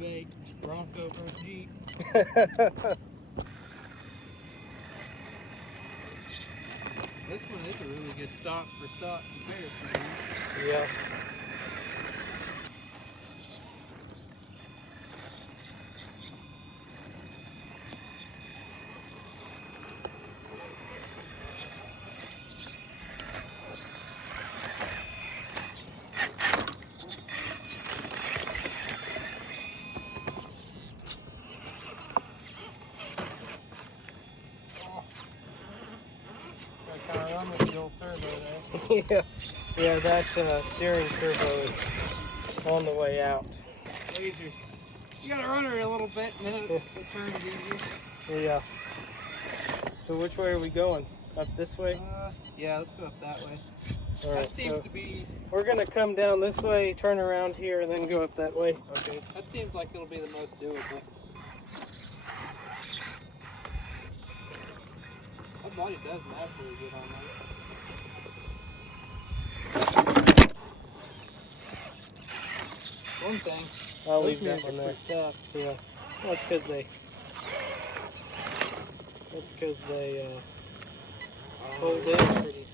debate, Bronco versus Jeep. This one is a really good stock for stock comparison. Yeah. Yeah, yeah, that steering servo is on the way out. Laser. You gotta run her a little bit and then it turns easier. Yeah. So which way are we going? Up this way? Yeah, let's go up that way. All right, that seems to be... We're gonna come down this way, turn around here, and then go up that way. Okay. That seems like it'll be the most doable. That body does match really good on that. One thing. I'll leave that one there. Tough. Yeah. Well, that's because they. Hold in. Pretty.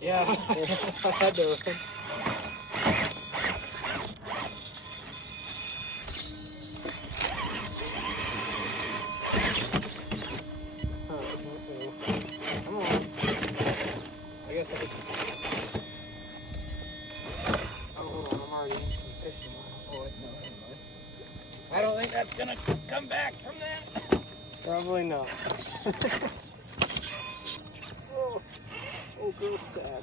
Yeah. I had to run. I don't think that's gonna come back from that. Probably not. Oh, go sad.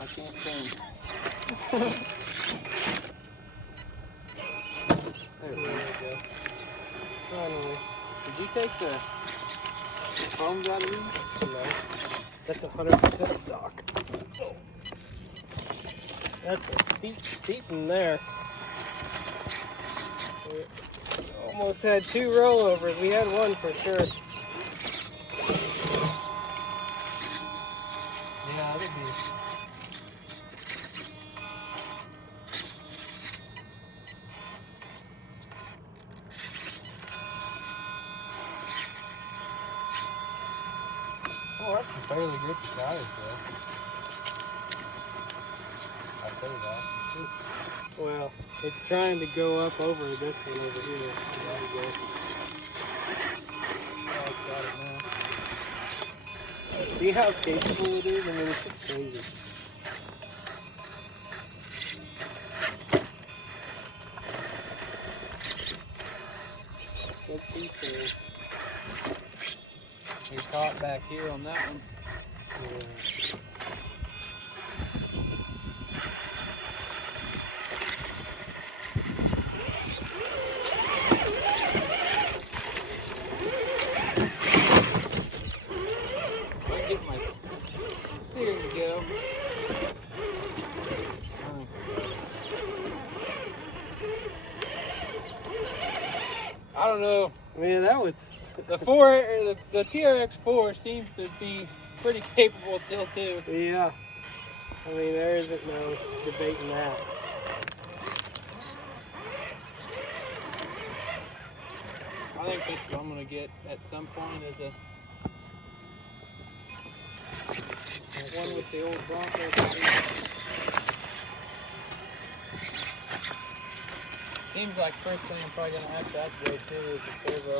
I can't turn. There we go. Finally. Did you take the foams out of these? No. That's 100% stock. Oh. That's a steep in there. We almost had 2 rollovers. We had one for sure. Yeah, that'd be. Oh, that's some fairly grippy tires, though. I say that. Well, it's trying to go up over this one over here. There we go. Oh, it's got it now. See how capable it is? I mean, it's just crazy. Good piece there. You're caught back here on that one. Yeah. I don't know. Man, that was The TRX4 seems to be pretty capable still too. yeah. I mean, there isn't no debating that. I think that's what I'm gonna get at some point is a one with the old Bronco. Seems like first thing I'm probably gonna have to upgrade to is the servo.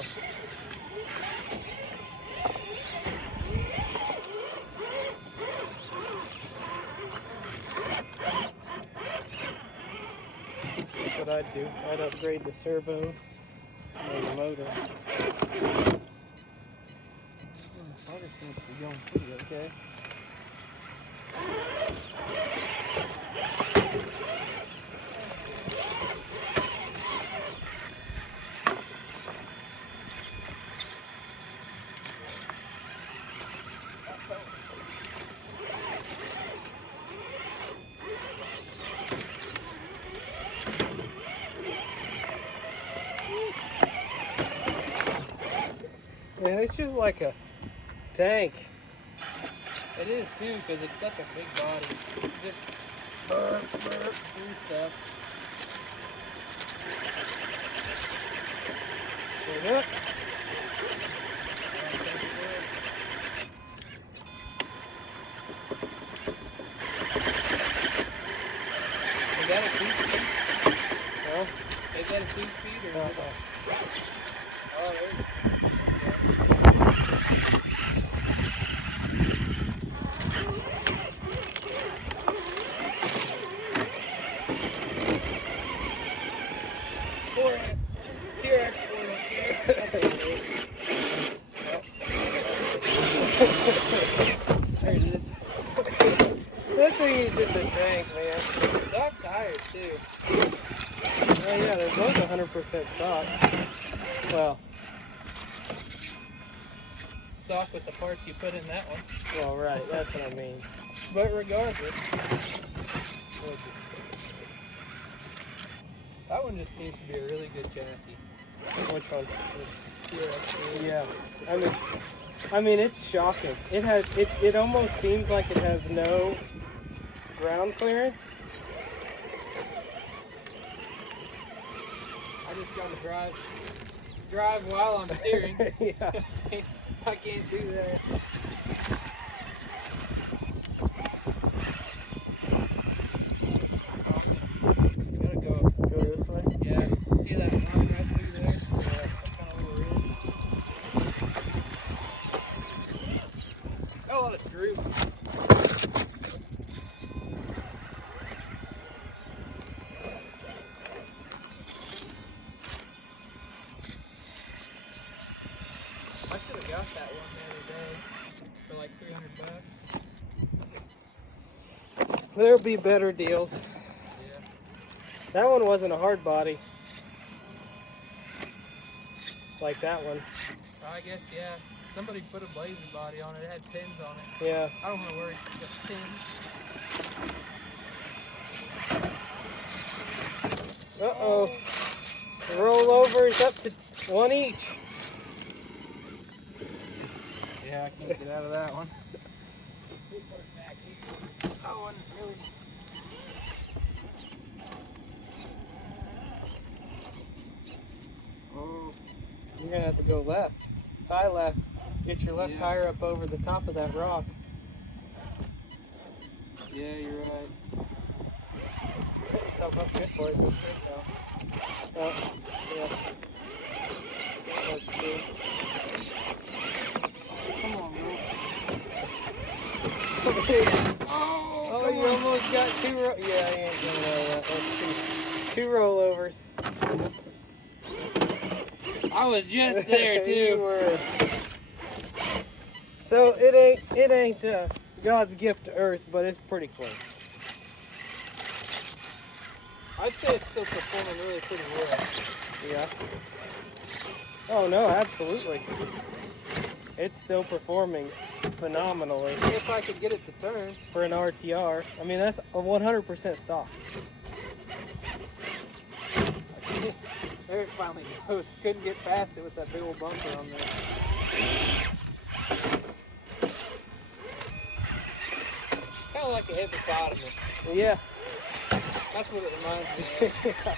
That's what I'd do. I'd upgrade the servo and the motor. Water seems to be going pretty okay. Man, it's just like a tank. It is too, because it's such a big body. Just through stuff. Shut up. Is that a 2-speed? No? Is that a 2-speed or? Oh, there you go. TRX4. That's what it is. There it is. That thing is just a tank, man. Stock tires too. Oh yeah, they're both 100% stock. Well, Stock with the parts you put in that one. well, right, that's what I mean. But regardless, We'll just- that one just seems to be a really good chassis. Which one? TRX4. Yeah, I mean, it's shocking. It almost seems like it has no ground clearance. I just gotta drive while I'm steering. Yeah. I can't do that. Gotta go this way. Yeah, see that line right through there? Yeah, that's kind of little ridge. Got a lot of screws. I should have got that one the other day for like $300. There'll be better deals. Yeah. That one wasn't a hard body. Like that one. I guess, yeah. Somebody put a blazer body on it. It had pins on it. Yeah. I don't want to worry about pins. Uh-oh. Rollovers up to 1 each. Yeah, I can't get out of that one. That one really. Oh, you're gonna have to go left. High left. Get your left tire up over the top of that rock. Yeah, you're right. Set yourself up good for it. Go straight now. Oh, yeah. Let's see. Come on, bro. Oh, you almost got yeah, I ain't gonna know that. Let's see. 2 rollovers. I was just there too. You were. So it ain't God's gift to Earth, but it's pretty close. I'd say it's still performing really pretty well. Yeah. Oh no, absolutely. It's still performing phenomenally. If I could get it to turn. For an RTR. I mean, that's a 100% stock. There it finally goes. Couldn't get past it with that big old bumper on there. Kind of like a hippopotamus. Yeah. That's what it reminds me of.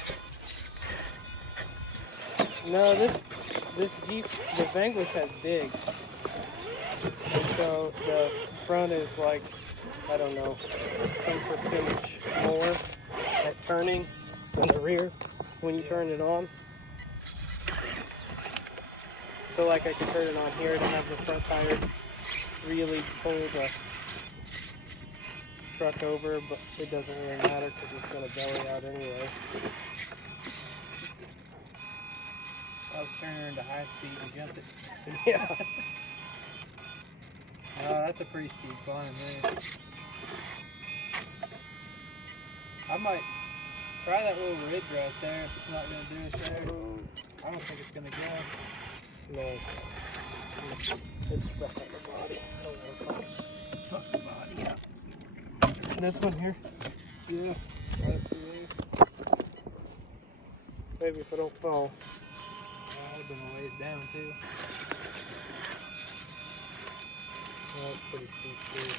No, this Jeep, the Vanquish has dig. And so the front is like, I don't know, some percentage more at turning than the rear when you turn it on. So like I can turn it on here to have the front tires really pull the truck over, but it doesn't really matter because it's going to belly out anyway. I was turning her into high speed and jumped it. Yeah. Oh, that's a pretty steep climb there. I might try that little ridge right there if it's not going to do it there. I don't think it's going to go. No. It's stuck on the body. Fuck the body up. This one here? Yeah, right through there. Maybe if I don't fall. That would have been a ways down too. That's pretty steep too.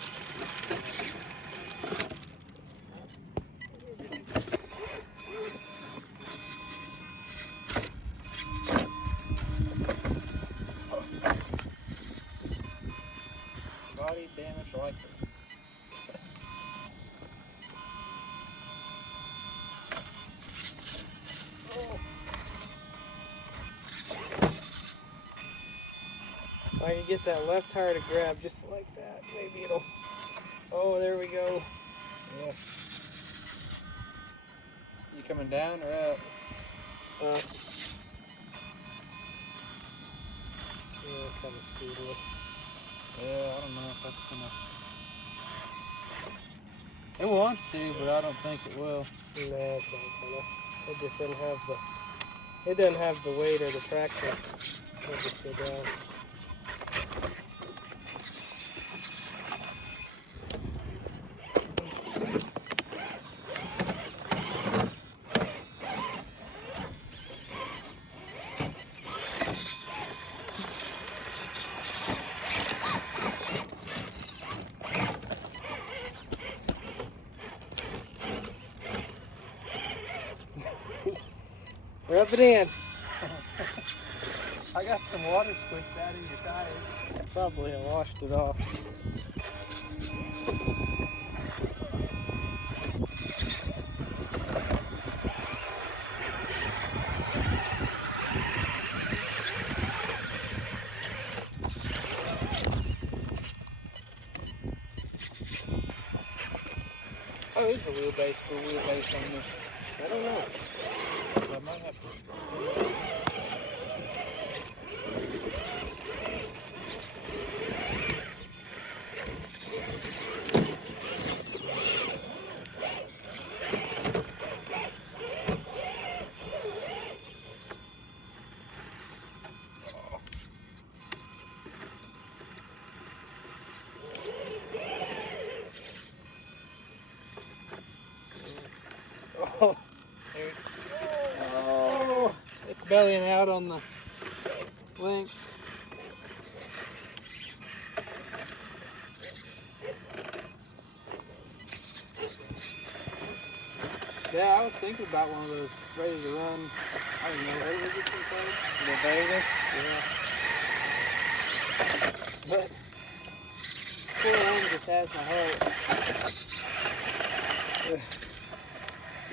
Body damage likely. If I can get that left tire to grab just like that, maybe it'll. Oh, there we go. Yeah. You coming down or up? Yeah, kind of screwed with. Yeah, I don't know if that's gonna. It wants to, but I don't think it will. No, it's not gonna. It just doesn't have the. It doesn't have the weight or the traction. It'll just go down. Rub it in. I got some water squished out in your tires. Probably I washed it off. Oh, there's a wheelbase for wheelbase on this. I don't know. I might have to. Oh, There. Oh, it's bellying out on the links. Yeah, I was thinking about one of those ready to run. I don't know, Vegas or something. The Vegas? Yeah. But poor one just has my heart.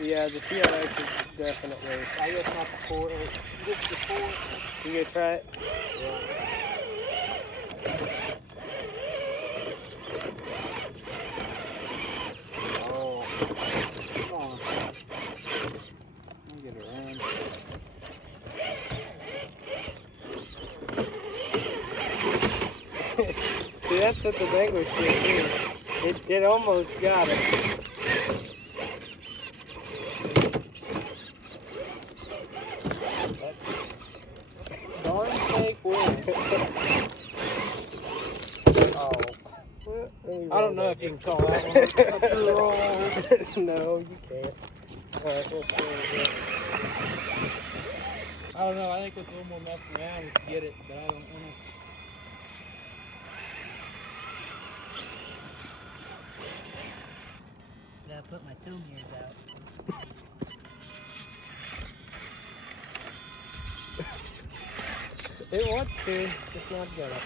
yeah, the TRX is definitely. I guess not the 4, just the 4. You gonna try it? Yeah. Oh, come on. Let me get it around. See, that's what the Vanquish did too. It almost got it. Darn fake win. Oh. I don't know if you can call that one a true roll. No, you can't. Alright, we'll see it. I don't know. I think with a little more messing around, we can get it, but I don't know. Gotta put my toe mirrors out. It wants to, it's not gonna.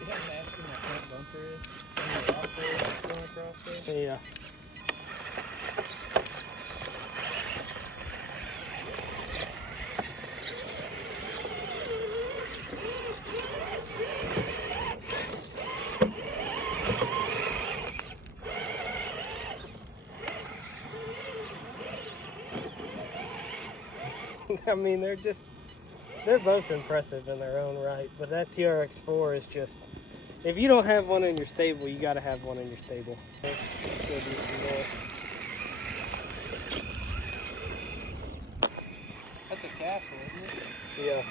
You have to ask him what front bumper is. And the off-road going across there. Yeah. I mean, they're both impressive in their own right, but that TRX4 is just, if you don't have one in your stable, you gotta have one in your stable. Let's go do some more. That's a castle, isn't it? Yeah.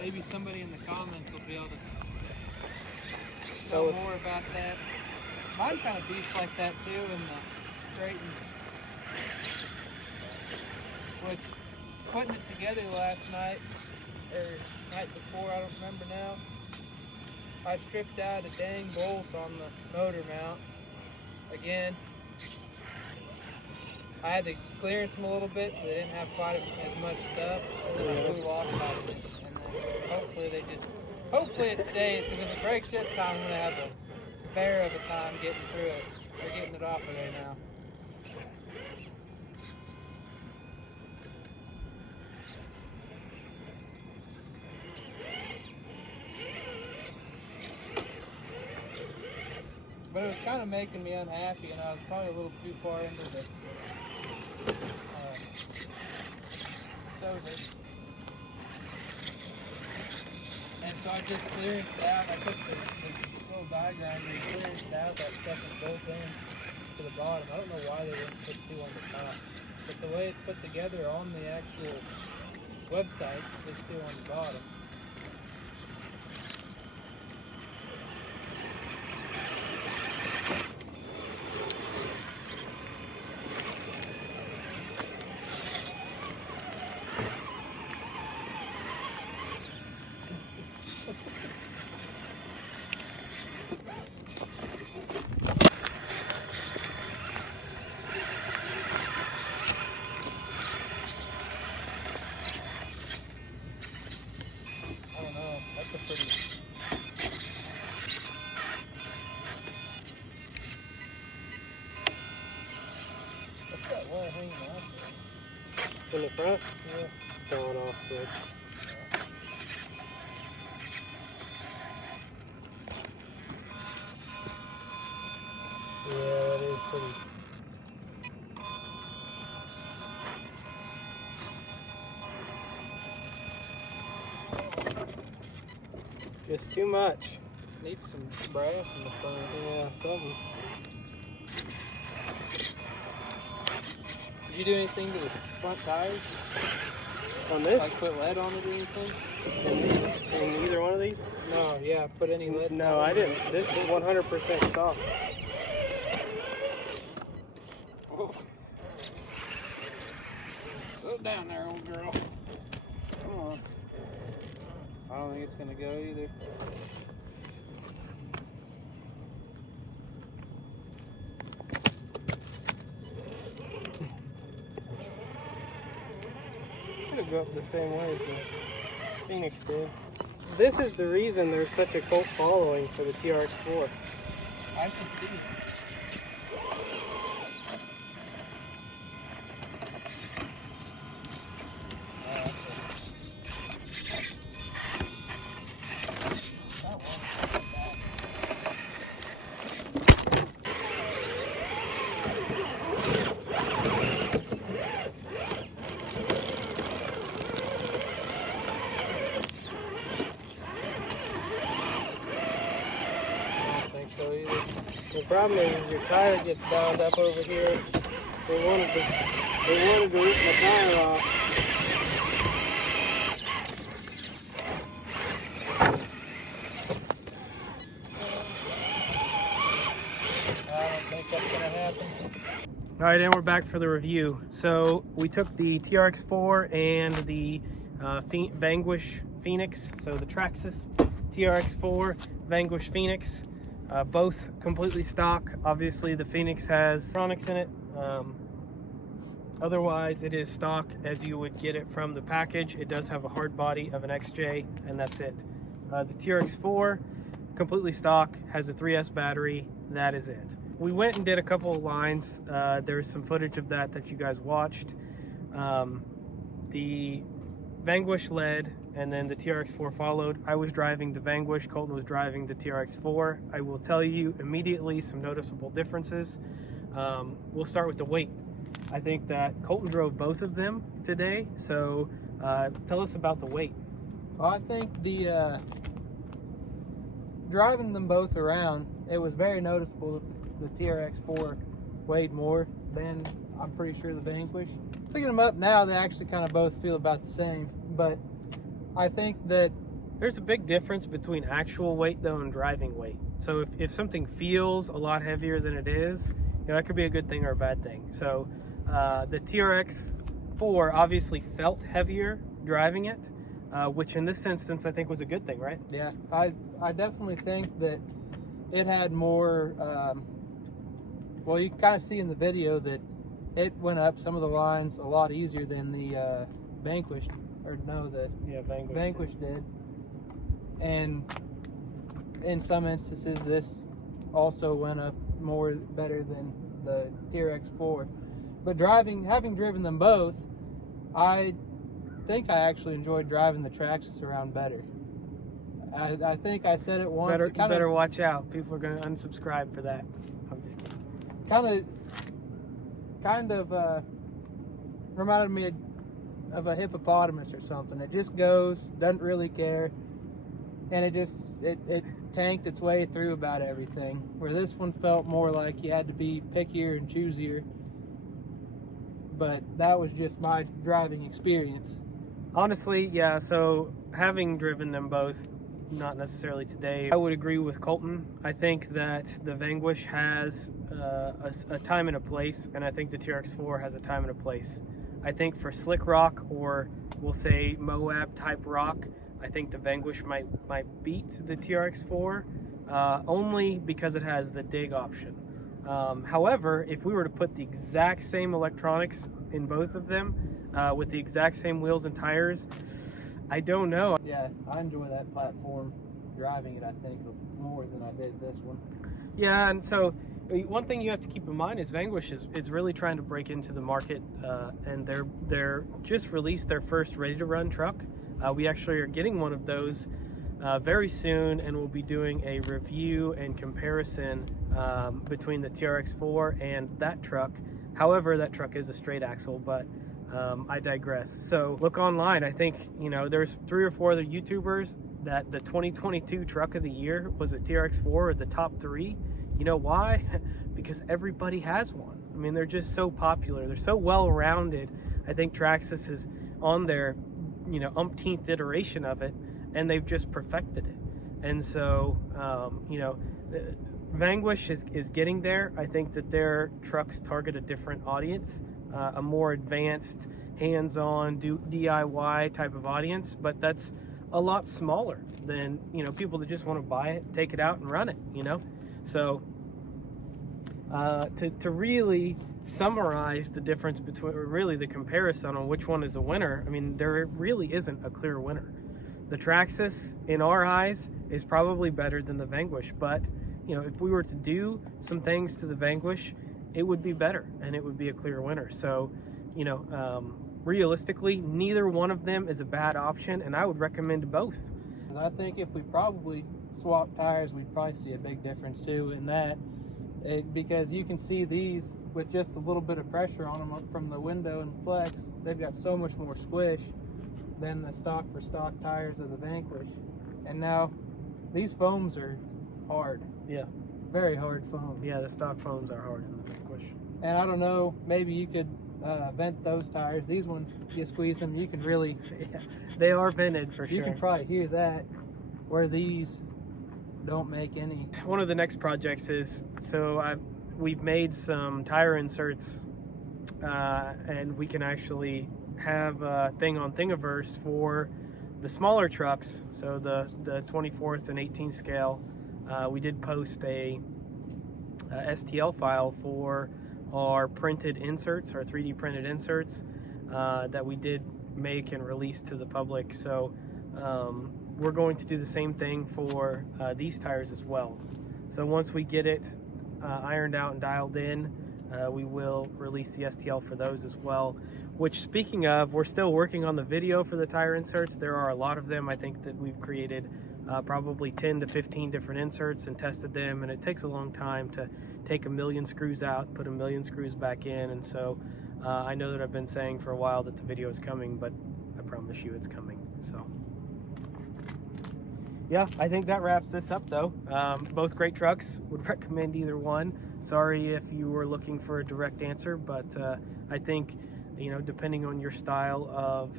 Maybe somebody in the comments will be able to Oh, know more about that. Mine kind of beats like that too in the straight and putting it together last night, or night before, I don't remember now. I stripped out a dang bolt on the motor mount. Again, I had to clearance them a little bit so they didn't have quite as much stuff. And then I blew off out of it. And then hopefully it stays, because if it breaks this time, I'm going to have a bear of a time getting through it. Or getting it off of there now. But it was kind of making me unhappy, and I was probably a little too far into the sober. And so I just clearanced out. I took the little die grinder and clearanced out that second bolt in to the bottom. I don't know why they didn't put two on the top. But the way it's put together on the actual website, it's two on the bottom. What's that wire hanging off In the front? there? Yeah. It's going off switch. Yeah, that is pretty. Just too much. Needs some brass in the front. Yeah, something. Did you do anything to the front tires? On this? Like put lead on it or anything? In either one of these? No, yeah, put any lead. No, I didn't. This is 100% stock. Oh. Slow down there, old girl. Come on. I don't think it's gonna go either. It'll go up the same way as the Phoenix did. This is the reason there's such a cult following for the TRX4. I can see. The problem is your tire gets bound up over here. They wanted to rip my tire off. I don't think that's gonna happen. All right, and we're back for the review. So we took the TRX4 and the Vanquish Pheonix, so the Traxxas TRX4, Vanquish Pheonix. Both completely stock. Obviously the Phoenix has electronics in it. Otherwise it is stock as you would get it from the package. It does have a hard body of an XJ, and that's it. The TRX4, completely stock, has a 3S battery. That is it. We went and did a couple of lines. There's some footage of that you guys watched. The Vanquish led, and then the TRX4 followed. I was driving the Vanquish, Colton was driving the TRX4. I will tell you immediately some noticeable differences. We'll start with the weight. I think that Colton drove both of them today, so tell us about the weight. Well, I think the driving them both around, it was very noticeable that the TRX4 weighed more than, I'm pretty sure, the Vanquish. Picking them up now, they actually kind of both feel about the same, but I think that there's a big difference between actual weight though and driving weight. So if something feels a lot heavier than it is, you know, that could be a good thing or a bad thing. So the TRX TRX4 obviously felt heavier driving it, which in this instance I think was a good thing, right? Yeah, I definitely think that it had more, well, you can kind of see in the video that it went up some of the lines a lot easier than the Vanquish, or no, the Vanquish did. And in some instances, this also went up better than the TRX4. But having driven them both, I think I actually enjoyed driving the Traxxas around better. I think I said it once. You better watch out. People are going to unsubscribe for that. I'm just kidding. Kind of reminded me of a hippopotamus or something. It just goes, doesn't really care, and it tanked its way through about everything. Where this one felt more like you had to be pickier and choosier. But that was just my driving experience. Honestly, yeah, so having driven them both, not necessarily today, I would agree with Colton. I think that the Vanquish has a time and a place, and I think the TRX4 has a time and a place. I think for slick rock, or we'll say Moab type rock, I think the Vanquish might beat the TRX4, only because it has the dig option. However, if we were to put the exact same electronics in both of them, with the exact same wheels and tires, I don't know. Yeah, I enjoy that platform driving it, I think, more than I did this one. Yeah, and so one thing you have to keep in mind is Vanquish is really trying to break into the market, and they're just released their first ready-to-run truck. We actually are getting one of those very soon, and we'll be doing a review and comparison between the TRX4 and that truck. However, that truck is a straight axle, but I digress. So look online. I think, you know, there's 3 or 4 other YouTubers that the 2022 truck of the year was a TRX4 or the top 3. You know why? Because everybody has one. I mean, they're just so popular. They're so well-rounded. I think Traxxas is on their, you know, umpteenth iteration of it, and they've just perfected it. And so, you know, Vanquish is getting there. I think that their trucks target a different audience, a more advanced, hands-on, DIY type of audience, but that's a lot smaller than, you know, people that just want to buy it, take it out and run it, you know? So to really summarize the difference between, or really the comparison on which one is a winner, I mean, there really isn't a clear winner. The Traxxas, in our eyes, is probably better than the Vanquish, but, you know, if we were to do some things to the Vanquish, it would be better and it would be a clear winner. So, you know, realistically, neither one of them is a bad option, and I would recommend both. And I think if we probably swap tires, we'd probably see a big difference too in that, because you can see these with just a little bit of pressure on them from the window and flex, they've got so much more squish than the stock for stock tires of the Vanquish. And now these foams are hard. Yeah. Very hard foams. Yeah, the stock foams are hard in the Vanquish. And I don't know, maybe you could vent those tires. These ones, you squeeze them, you can really... Yeah, they are vented for sure. You can probably hear that, where these don't make any. One of the next projects is, so we've made some tire inserts, and we can actually have a thing on Thingiverse for the smaller trucks, so the 24th and 18th scale. We did post a STL file for our printed inserts, our 3D printed inserts that we did make and release to the public. So we're going to do the same thing for these tires as well. So once we get it ironed out and dialed in, we will release the STL for those as well. Which, speaking of, we're still working on the video for the tire inserts. There are a lot of them. I think that we've created probably 10 to 15 different inserts and tested them, and it takes a long time to take 1,000,000 screws out, put 1,000,000 screws back in. And so I know that I've been saying for a while that the video is coming, but I promise you it's coming. So yeah, I think that wraps this up though. Both great trucks, would recommend either one. Sorry if you were looking for a direct answer, but I think, you know, depending on your style of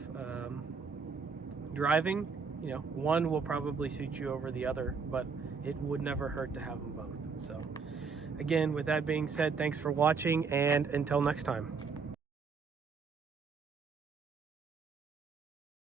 driving, you know, one will probably suit you over the other, but it would never hurt to have them both. So again, with that being said, thanks for watching, and until next time.